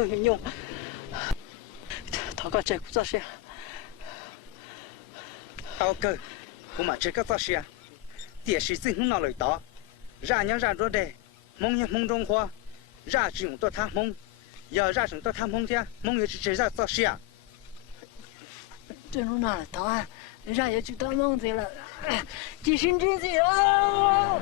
都有用，他个这个做事，tao cơ, cũng mà chỉ có tao xia, địa sĩ sinh không nào lời đó, ra nhang ra rồi đây, mong trong hoa, ra chỉ dùng tôi tham mong, giờ ra dùng tôi tham mong thế, mong như chỉ ra tao xia.这种哪了他啊，让也知道梦子了，几身真是啊！